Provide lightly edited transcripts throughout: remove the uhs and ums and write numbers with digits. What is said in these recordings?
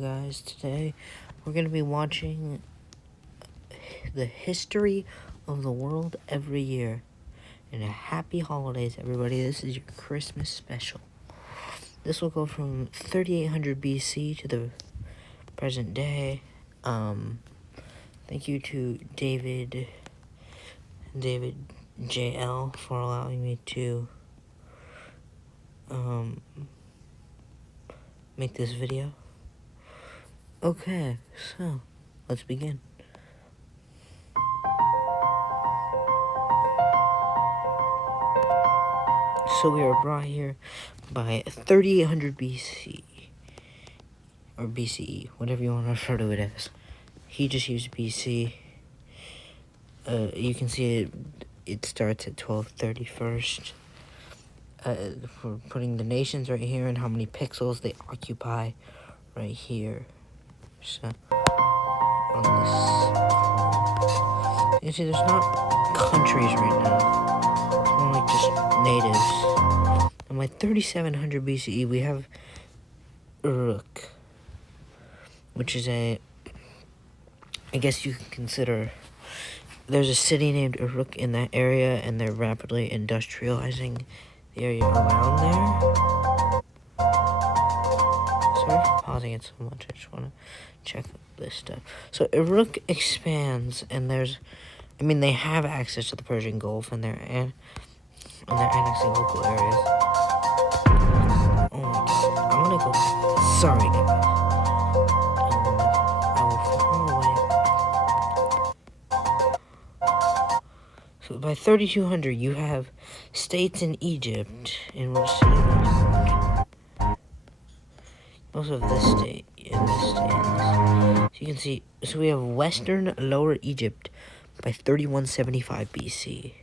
guys, today we're going to be watching the history of the world every year. And happy holidays, everybody. This is your Christmas special. This will go from 3800 BC to the present day. Thank you to David JL for allowing me to make this video. Okay, so let's begin. So we are brought here by 3800 BC, or BCE, whatever you want to refer to it as. He just used BC. You can see it starts at 1231st. We're putting the nations right here and how many pixels they occupy right here. So on this, you can see there's not countries right now. It's more like just natives. And by 3700 BCE, we have Uruk, which is I guess you can consider, there's a city named Uruk in that area, and they're rapidly industrializing the area around there. Sorry for pausing it so much, I just want to check this stuff. So Uruk expands, and they have access to the Persian Gulf, and they're annexing local areas. Oh my god, I want to go, sorry guys. So by 3200, you have states in Egypt, in which state? Also have this state, and this state, and this. So you can see, so we have Western Lower Egypt by 3175 BC.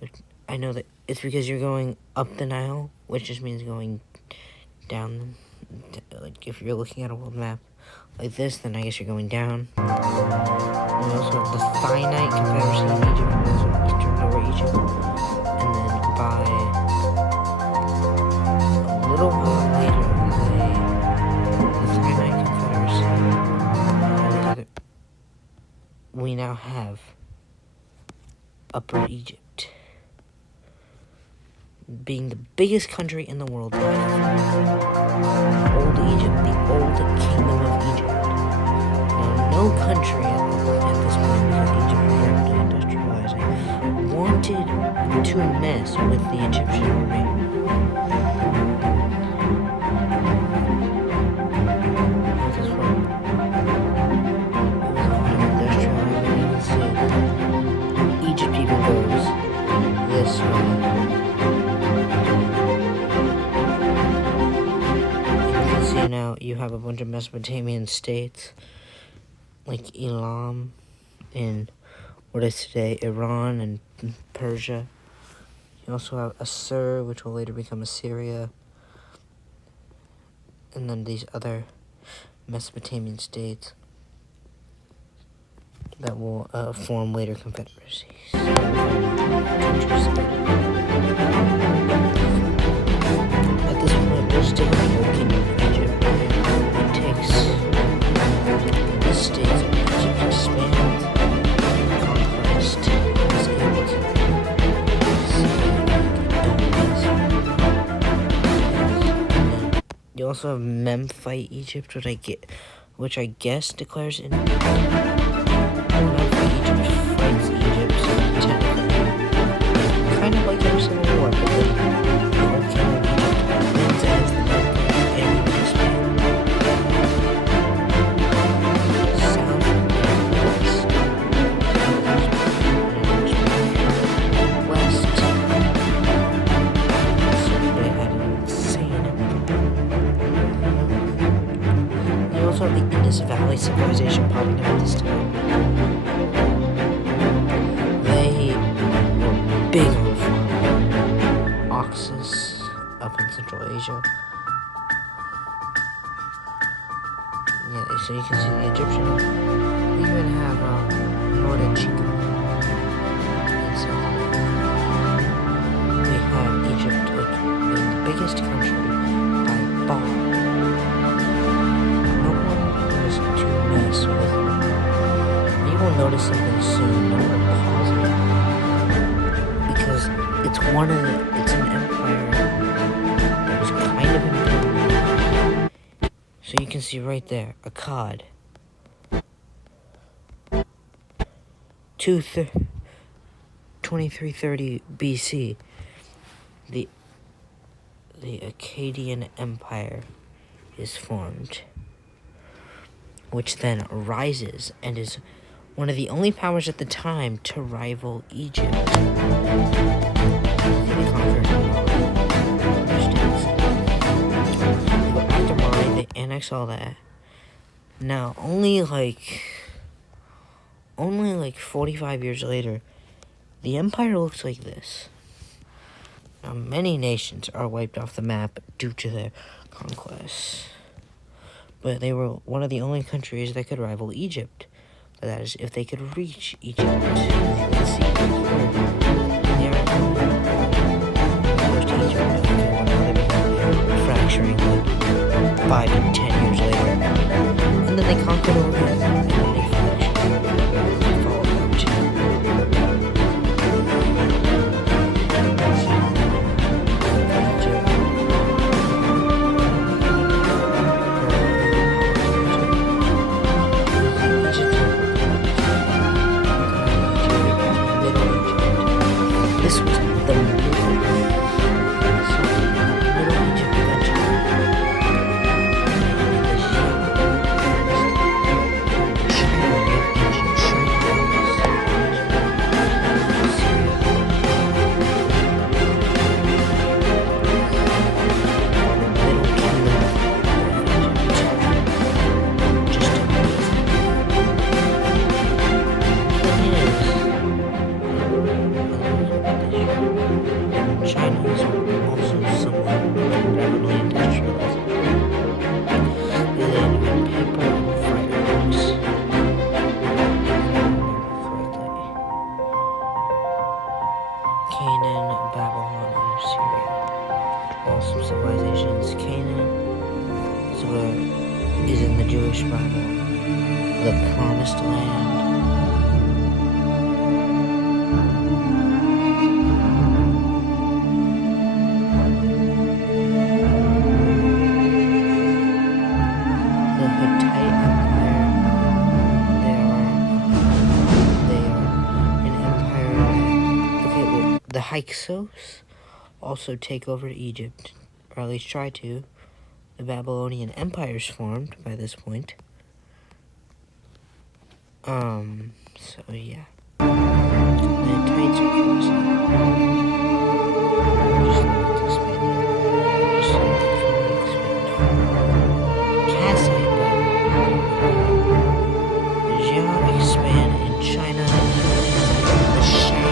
Which I know that it's because you're going up the Nile, which just means going down. Like if you're looking at a world map like this, then I guess you're going down. We also have the Thinite Confederacy in Egypt, and also Eastern Lower Egypt. And then by a little while later, the Thinite Confederacy, we now have Upper Egypt, being the biggest country in the world by far. Old Egypt, the old kingdom of Egypt. Now, no country at this point, because Egypt was rapidly industrializing, wanted to mess with the Egyptian army. This one, it was all industrializing. You can see Egypt even goes this way. Now you have a bunch of Mesopotamian states like Elam in what is today Iran and Persia. You also have Assur, which will later become Assyria, and then these other Mesopotamian states that will form later confederacies. At this point, we're still in the old kingdom of Egypt. The states of Egypt expand, conquest is able to you also have Memphite Egypt, which I guess declares in Memphite Egypt fights Egypt, so technically kind of like their civil war, but then the whole kingdom of Egypt wins as the Memphite and expand. The Indus Valley civilization popping up at this time. They were big on farming. Oxus up in Central Asia. Yeah, so you can see the Egyptians. We even have Northern Chico in South America. We have Egypt being the biggest country by far. you'll notice something soon. I'm gonna pause it because it's an empire that was kind of important. So you can see right there, Akkad. 2330 BC, the Akkadian Empire is formed, which then rises and is one of the only powers at the time to rival Egypt. They conquered after Mali, they annex all that. Now, only like 45 years later, the empire looks like this. Now, many nations are wiped off the map due to their conquests, but they were one of the only countries that could rival Egypt. But that is, if they could reach Egypt. Let's see. First Egypt, fracturing like 5 and 10 years later, and then they conquered over it, and then they fractured. This was the Middle Egypt eventually. China is also somewhat rapidly industrialized. They then invent paper and fireworks. Correctly. Canaan, Babylon, and Assyria. Awesome civilizations. Canaan is in the Jewish Bible, the Promised Land. The Hyksos also take over Egypt, or at least try to. The Babylonian Empire is formed by this point. So yeah. The Hittites are closing. Kassite Babylon. Expand in China. The Shang.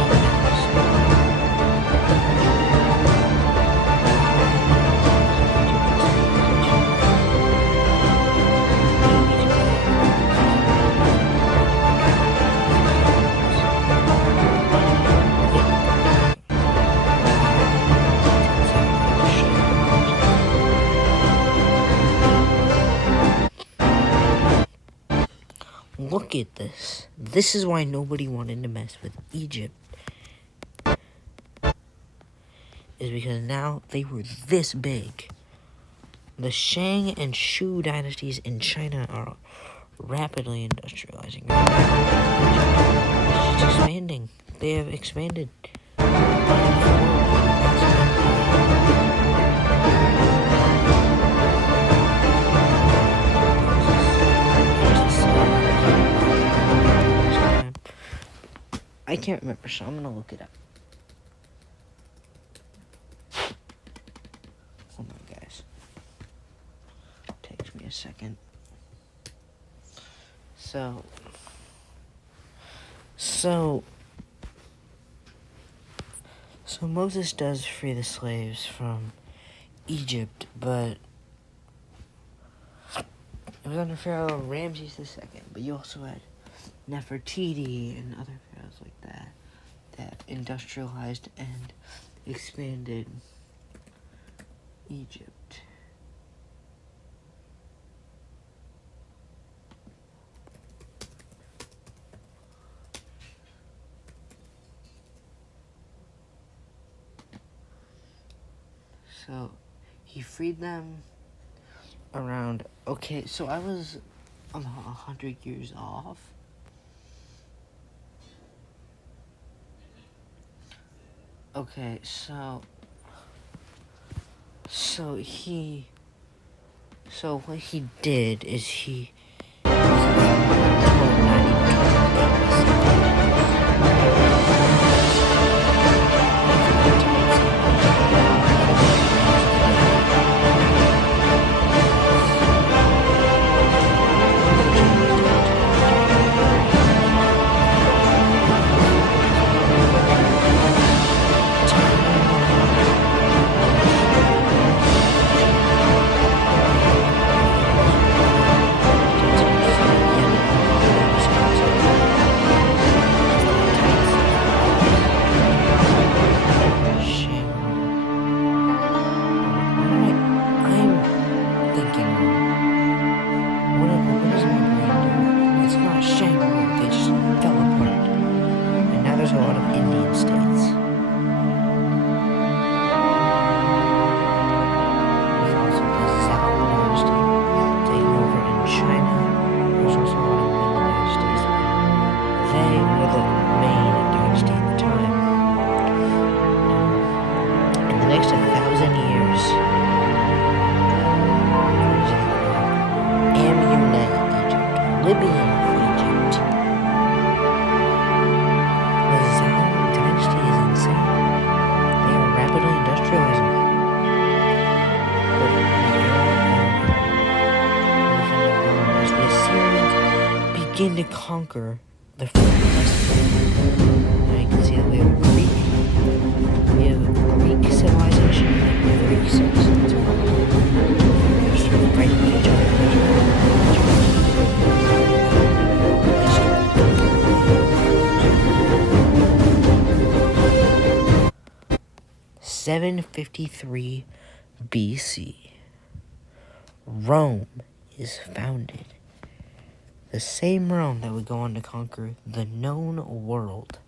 Look at this. This is why nobody wanted to mess with Egypt. Is because now they were this big. The Shang and Shu dynasties in China are rapidly industrializing. It's expanding. They have expanded. I can't remember, so I'm gonna look it up. Hold on, guys. Takes me a second. So Moses does free the slaves from Egypt, but it was under Pharaoh Ramses II. But you also had Nefertiti and other pharaohs like that industrialized and expanded Egypt. So he freed them around. Okay, so I was 100 years off. Okay, so what he did is he begin to conquer the Far East. Now you can see that we have Greek civilization, we have Greek citizens. They're fighting each other. 753 BC, Rome is founded. The same Rome that would go on to conquer the known world.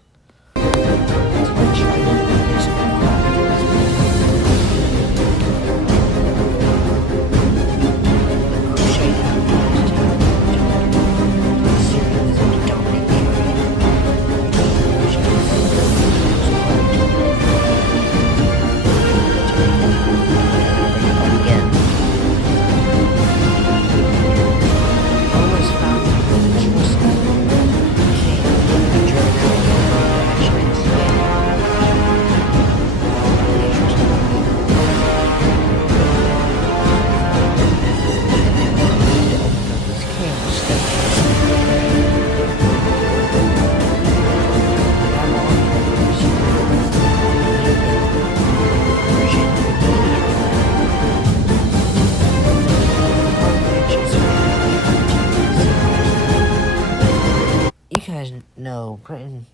No, Britain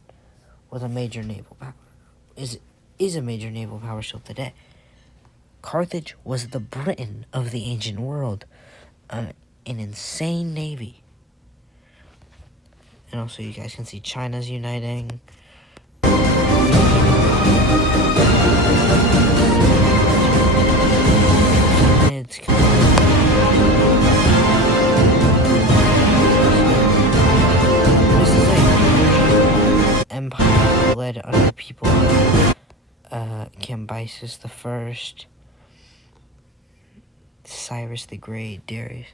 was a major naval power. Is a major naval power still today. Carthage was the Britain of the ancient world. An insane navy. And also you guys can see China's uniting. It's empire led under people Cambyses the First, Cyrus the Great, Darius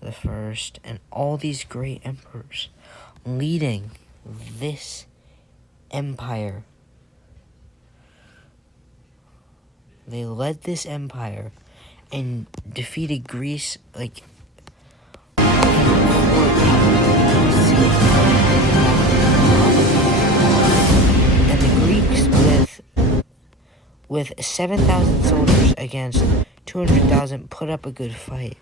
the First, and all these great emperors leading this empire. They led this empire and defeated Greece like with 7,000 soldiers against 200,000 put up a good fight,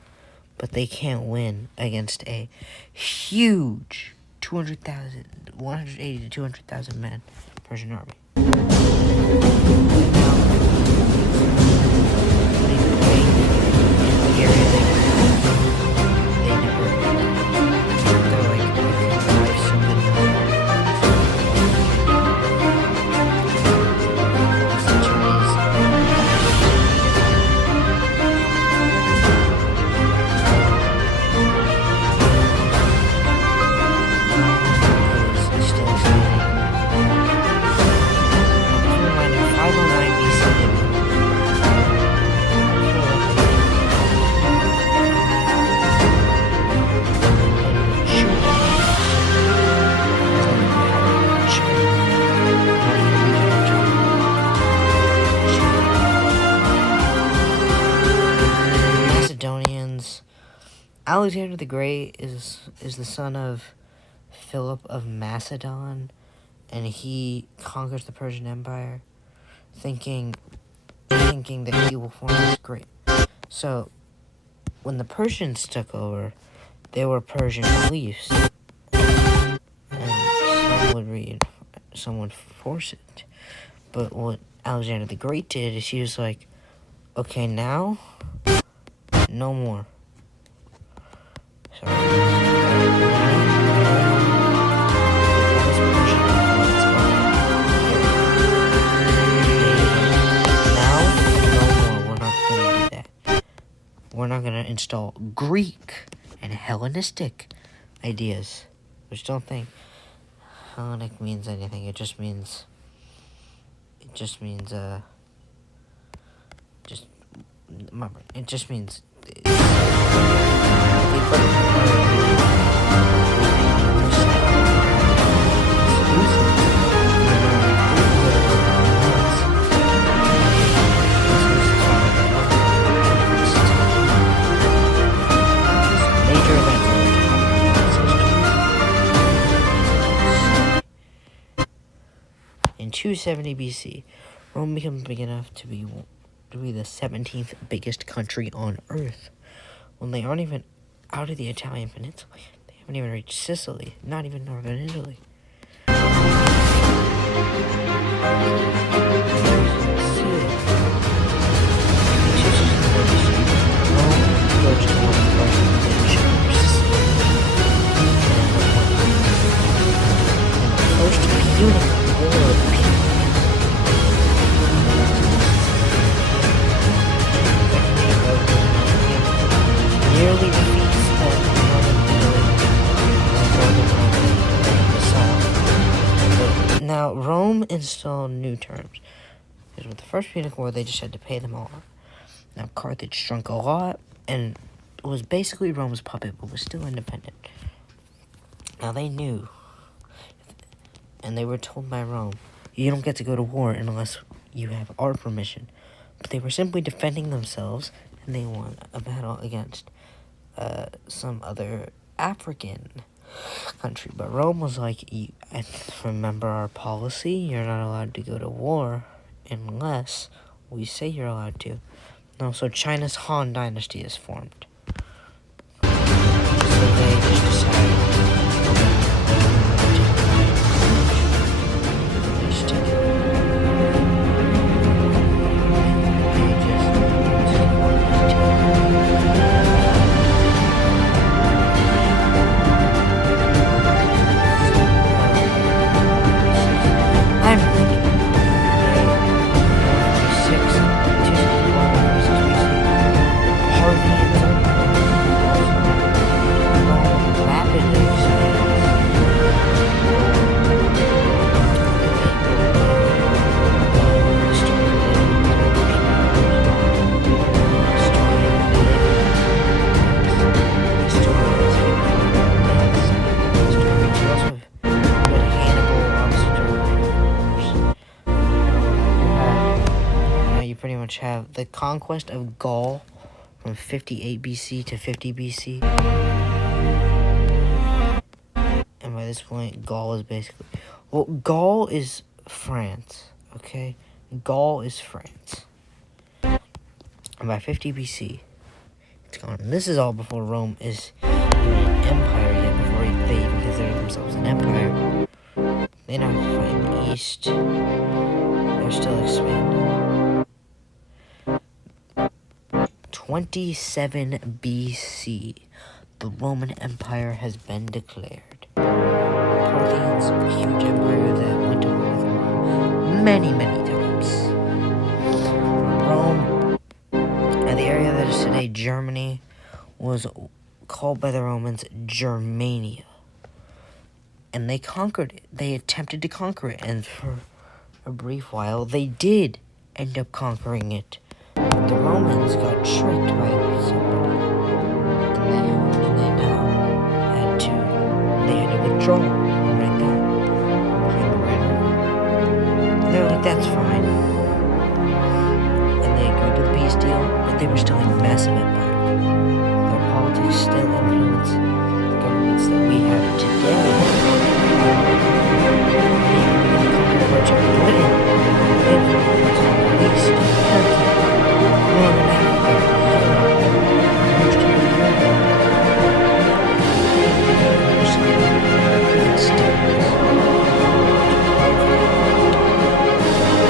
but they can't win against a huge 180 to 200,000 man Persian army. Alexander the Great is the son of Philip of Macedon, and he conquers the Persian Empire, thinking that he will form this great. So, when the Persians took over, they were Persian beliefs, and some would force it. But what Alexander the Great did is he was like, okay, now, no more. We're not going to install Greek and Hellenistic ideas, which don't think Hellenic means anything. It just means, remember, it just means, in 270 BC, Rome becomes big enough to be the 17th biggest country on Earth. When they aren't even out of the Italian peninsula, they haven't even reached Sicily, not even northern Italy. Nearly defeats Now, Rome installed new terms. Because with the First Punic War, they just had to pay them all. Now, Carthage shrunk a lot, and was basically Rome's puppet, but was still independent. Now, they knew, and they were told by Rome, you don't get to go to war unless you have our permission. But they were simply defending themselves, and they won a battle against some other African country. But Rome was like, remember our policy? You're not allowed to go to war unless we say you're allowed to. No, so China's Han Dynasty is formed. So they just decided have the conquest of Gaul from 58 BC to 50 BC. And by this point, Gaul is basically... Well, Gaul is France, okay? Gaul is France. And by 50 BC, it's gone. And this is all before Rome is even an empire yet, before they even consider themselves an empire. They don't have to fight in the East. They're still expanding. 27 BC, the Roman Empire has been declared. The Parthians, a huge empire that went to war with Rome many, many times. Rome, and the area that is today Germany, was called by the Romans Germania. And they conquered it. They attempted to conquer it, and for a brief while, they did end up conquering it. But the Romans got tricked by somebody, and they now had to withdraw right there. And they were like, that's fine. And they agreed to the peace deal, but they were still a massive empire. Their politics still influence the governments that we have today. In parts of Britain, they influence Greece, Turkey, Northern Africa, Europe, most of Europe.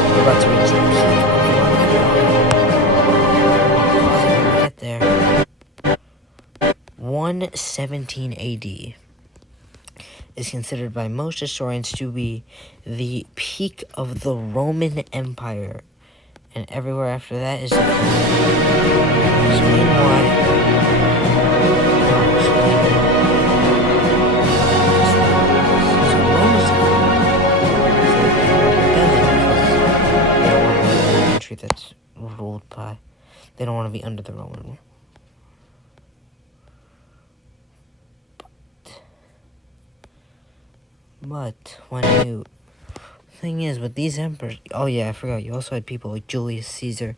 We're about to reach the peak of the Roman Empire. Get there. 117 AD is considered by most historians to be the peak of the Roman Empire, and everywhere after that is explain why. So Rome is a country that's ruled by. They don't want to be under the Roman rule. But when you thing is with these emperors, oh yeah, I forgot. You also had people like Julius Caesar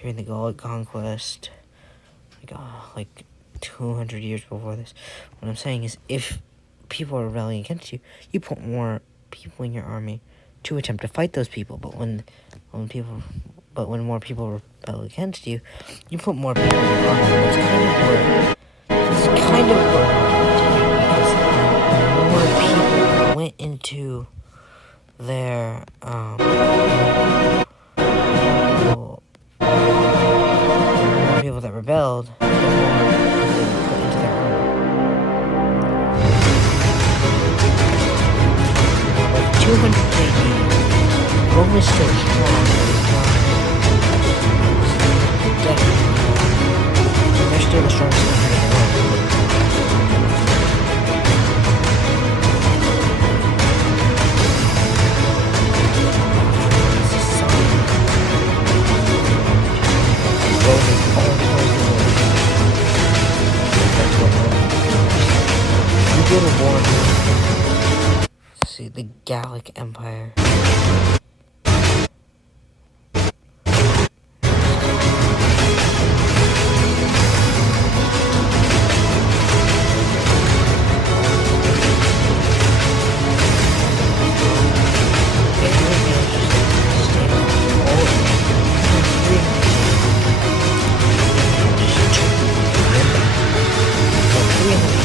during the Gallic conquest, like 200 years before this. What I'm saying is, if people are rebelling against you, you put more people in your army to attempt to fight those people. But when more people rebel against you, you put more people in your army. It's kind of what because more people went into their more people that rebelled, the more they put into their army. By 200 AD, Rome is still strong. Definitely. They're still the strongest country in the world. See the Gallic Empire.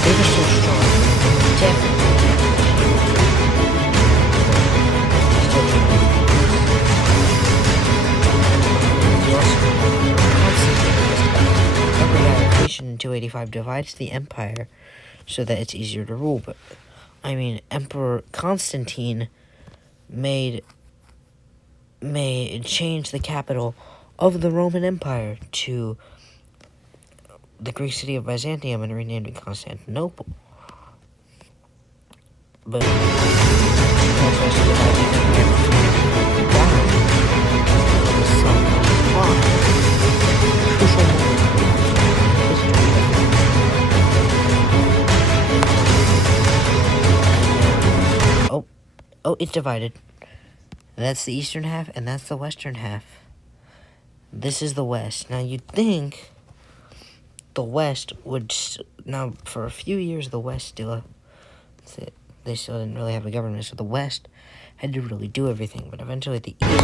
They were so strong. Definitely. In 285 divides the empire so that it's easier to rule. But I mean, Emperor Constantine made change the capital of the Roman Empire to the Greek city of Byzantium and renamed it Constantinople. But Oh, it's divided. That's the eastern half, and that's the western half. This is the west. Now, you'd think the west would... Now, for a few years, the west still... They still didn't really have a government, so the west had to really do everything. But eventually, the east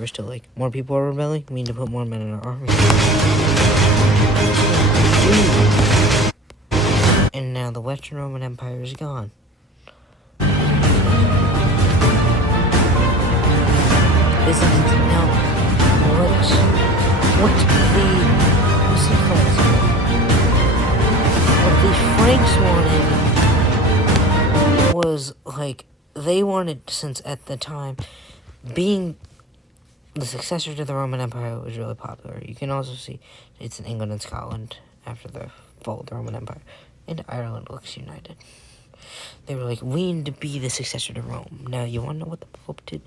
were still like, more people are rebelling, we need to put more men in our army. And now the Western Roman Empire is gone. Byzantine, now, what the Franks wanted was, like, they wanted, since at the time, being the successor to the Roman Empire was really popular. You can also see it's in England and Scotland after the fall of the Roman Empire. and Ireland looks united. They were like, we need to be the successor to Rome. Now, you want to know what the Pope did?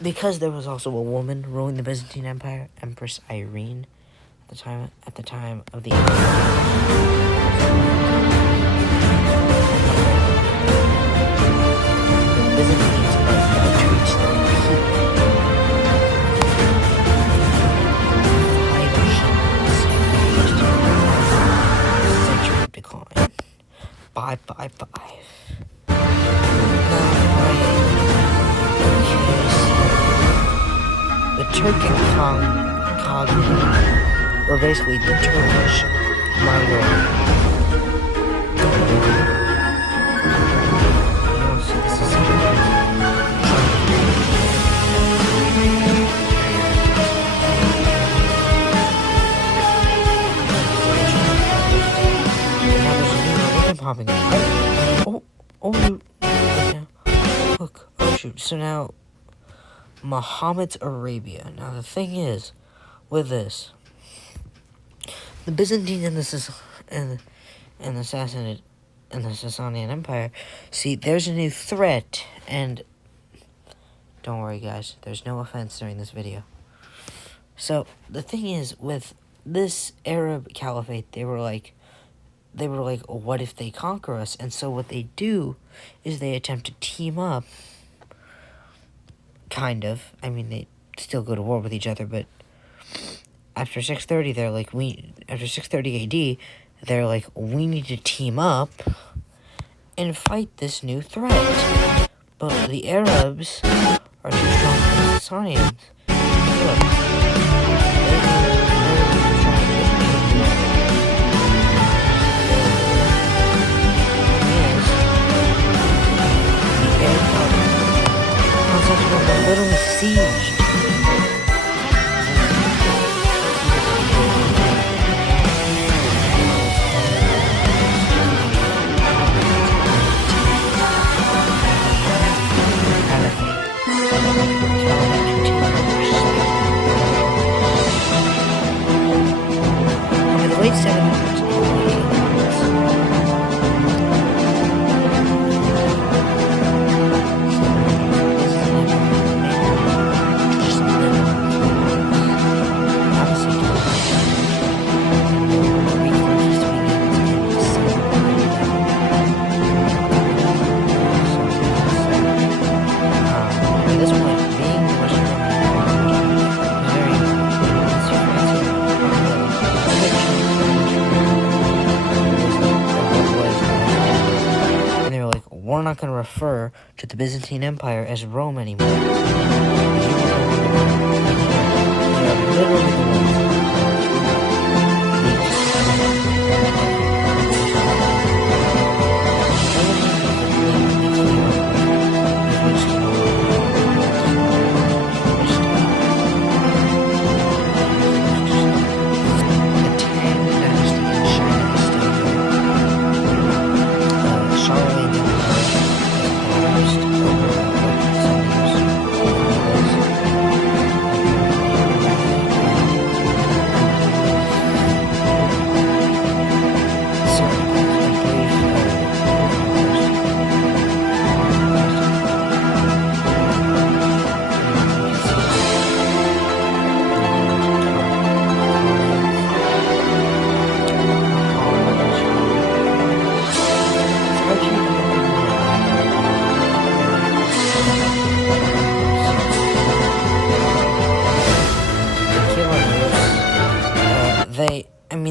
Because there was also a woman ruling the Byzantine Empire, Empress Irene, at the time of the Byzantines had to reach their peak. Century decline. 555. The Turkic cogni, or basically the Turkish minority. Popping up. Look. Oh shoot. So now, Muhammad's Arabia. Now the thing is, with this, the Byzantine and the Sasanian Empire. See, there's a new threat, and don't worry, guys. There's no offense during this video. So the thing is, with this Arab caliphate, they were like, what if they conquer us? And so what they do is they attempt to team up, kind of. I mean, they still go to war with each other, but after 630, they're like, after 630 AD, they're like, we need to team up and fight this new threat. But the Arabs are too strong for the Sasanians. Look, they're literally sieged. In the late 700s, we're not going to refer to the Byzantine Empire as Rome anymore. They are literally the ones.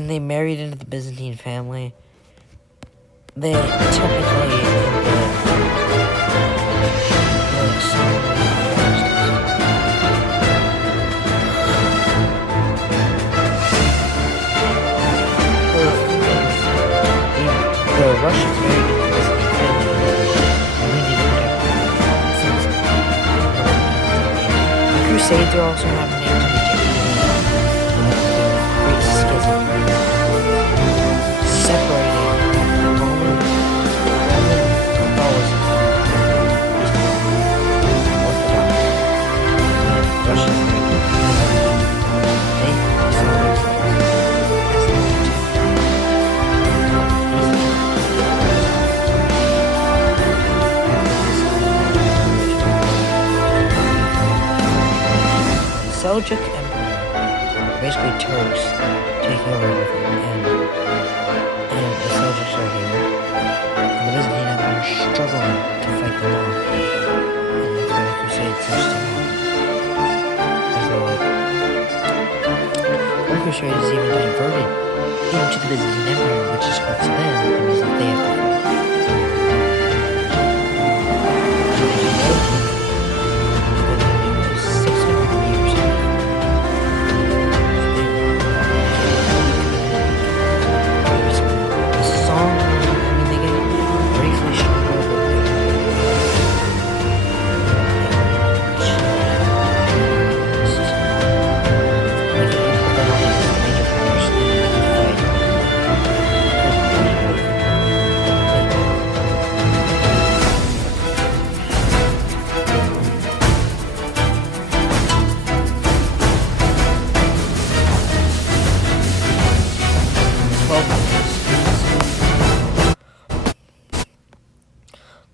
They married into the Byzantine family. They technically the Russians married into the Byzantine family. And we need to protect them. The Crusades are also happening to great schism. Separating Roman Catholicism Orthodox Russian. They Seljuk Empire, basically Turks, taking over everything, and the Seljuks are here, and the Byzantine Empire is struggling to fight them off, and that's why the Crusades are still happening. One Crusade is even diverted into the Byzantine Empire, which is hurts them, and means that they have to fight.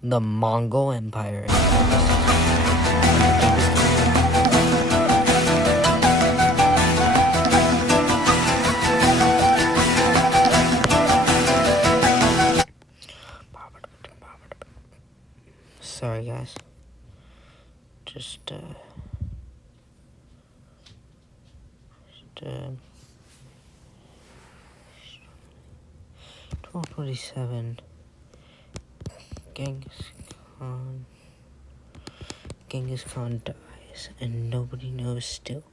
The Mongol Empire. Sorry guys. Just 1227. Genghis Khan dies, and nobody knows still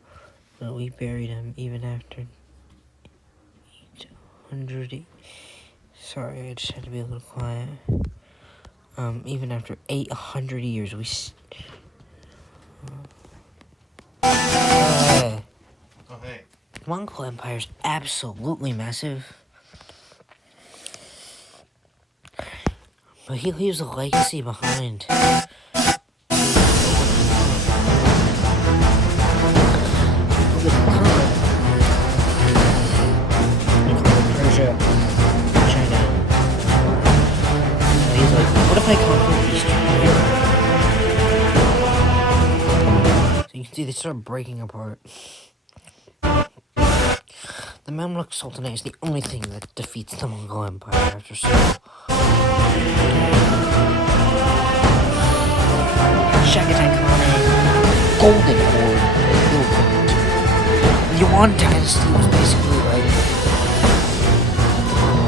that we buried him even after 800. Sorry, I just had to be a little quiet. Even after 800 years, we. Hey. Mongol Empire is absolutely massive. But he leaves a legacy behind. Persia, China. So he's like, what if I conquer Eastern Europe? So you can see they start breaking apart. The Mamluk Sultanate is the only thing that defeats the Mongol Empire after Chagatai Khan, Golden Horde, the Yuan dynasty was basically like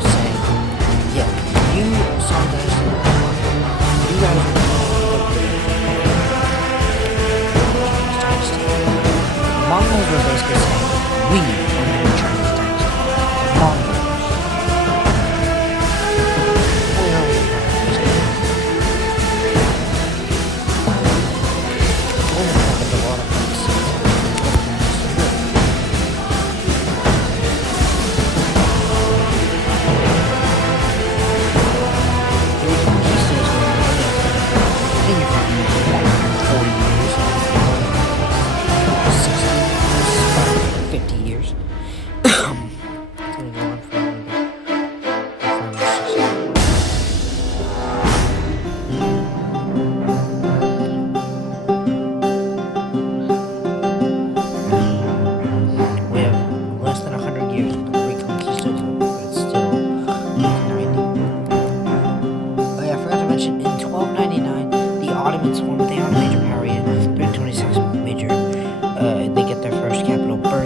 saying, yeah, you Song dynasty, you guys are dynasty. The Mongols were basically saying, we are the Chinese dynasty. The Mongols.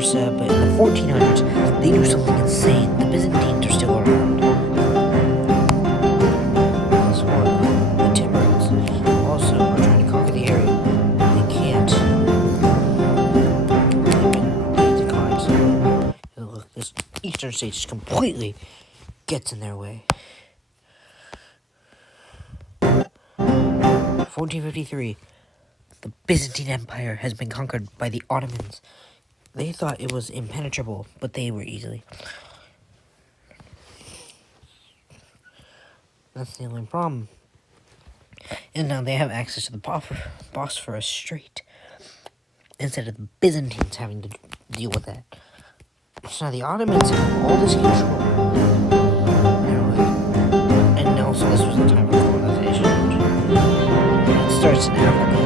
But in the 1400s, they do something insane. The Byzantines are still around. That's what the Timurids also are trying to conquer the area. They can't. They decline. So, look, this eastern state just completely gets in their way. 1453, the Byzantine Empire has been conquered by the Ottomans. They thought it was impenetrable, but they were easily. That's the only problem. And now they have access to the Bosphorus Strait, instead of the Byzantines having to deal with that. So now the Ottomans have all this control. And also this was the time of colonization. It starts in Africa.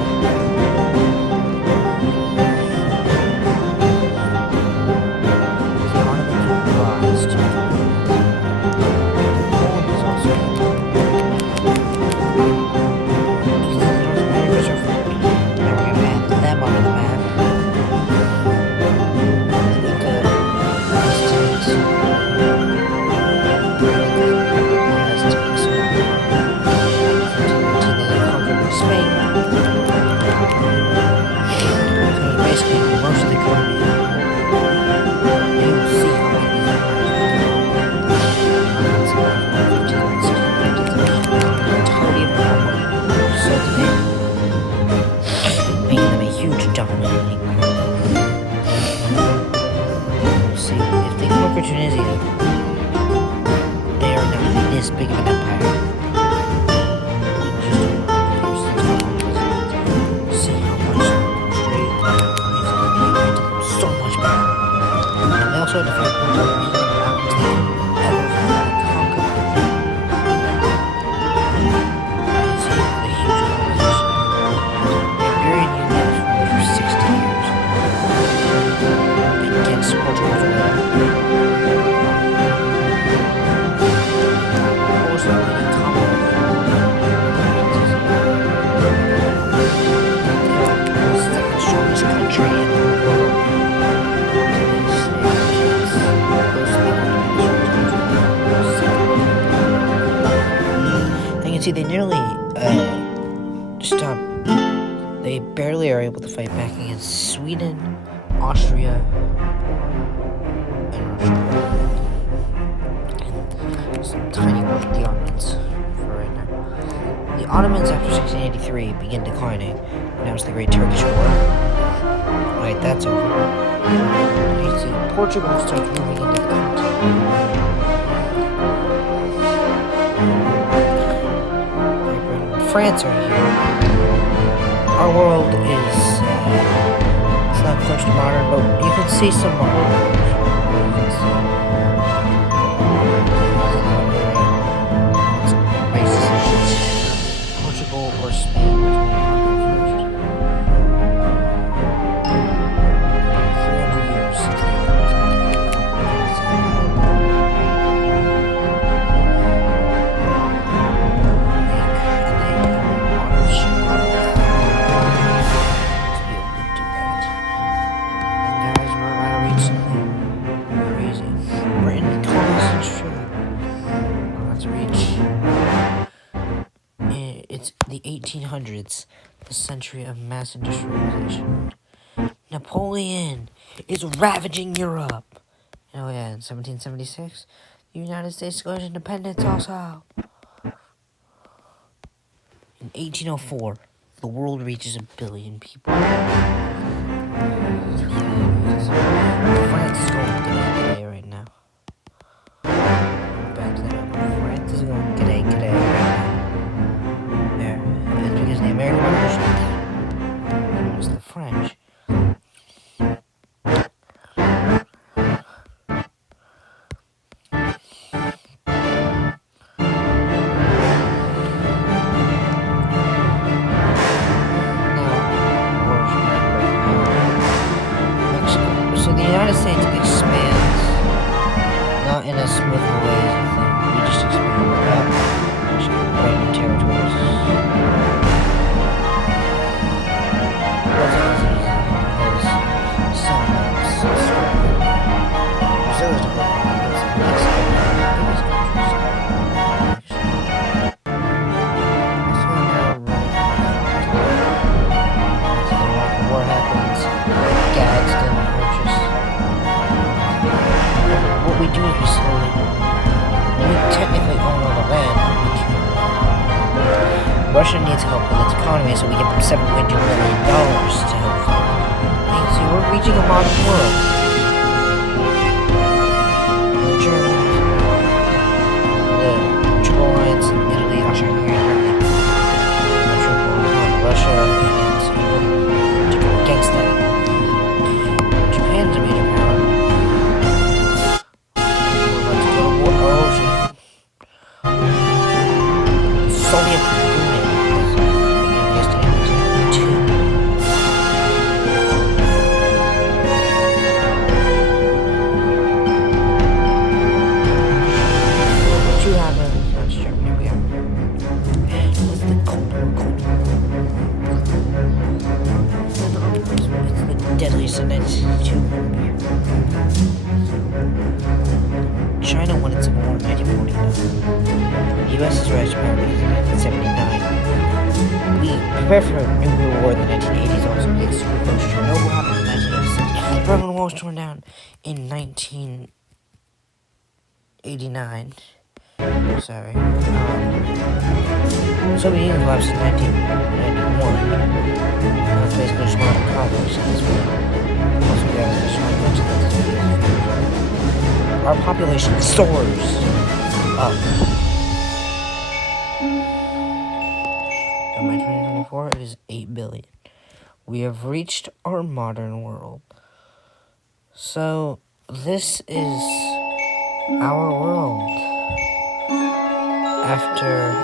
see the huge colonization. The Iberian Union was formed for 60 years. Against Portugal's will. Supposedly, Commonwealth was the strongest country in the world. You can see they nearly stopped. They barely are able to fight back against Sweden, Austria, and Russia. And some tiny work with the Ottomans for right now. The Ottomans, after 1683, begin declining. Now it's the Great Turkish War. Right, that's over. You see, Portugal starts moving into the continent. France are here. Our world is, it's not close to modern, but you can see some modern. Portugal or Spain, which one will first? 300 years since they It's the 1800s, the century of mass industrialization. Napoleon is ravaging Europe. Oh yeah, in 1776, the United States declares independence also. In 1804, the world reaches 1 billion people. France is going g'day right now. Back to that. France is going g'day right now. There. It's because the American Revolution was the French. So the United States expands, not in as smooth a way as you think. We just expand without brand new territories. That's as easy as some maps. Brazil is developing as Mexico is one of the biggest countries. War happens, Gadsden purchase. What we do is we slowly, we technically own all the land. Russia needs help with its economy, so we give them $7.2 million to help them. And see, we're reaching a modern world. The Germans, the Triple Alliance in Italy, Austria, Hungary, Russia, to go against that. Japan's a major power. We're about to go to war. Oh, Soviet Union was yesterday, 1992. World War II happened. That's Germany. We got. What's the Cold War? It's the deadliest in 1992. China won its civil war in 1949. The U.S. is rise to power in 1979. We prepared for a nuclear war in the 1980s also. We had super close. Chernobyl happened in 1986. Berlin Wall was torn down in 1989. Sorry. Soviet Union collapsed in 1991. That's basically just one of the conflicts in this world. Also, we have this one mention that our population soars up. And by 2024, it is 8 billion. We have reached our modern world. So, this is our world. After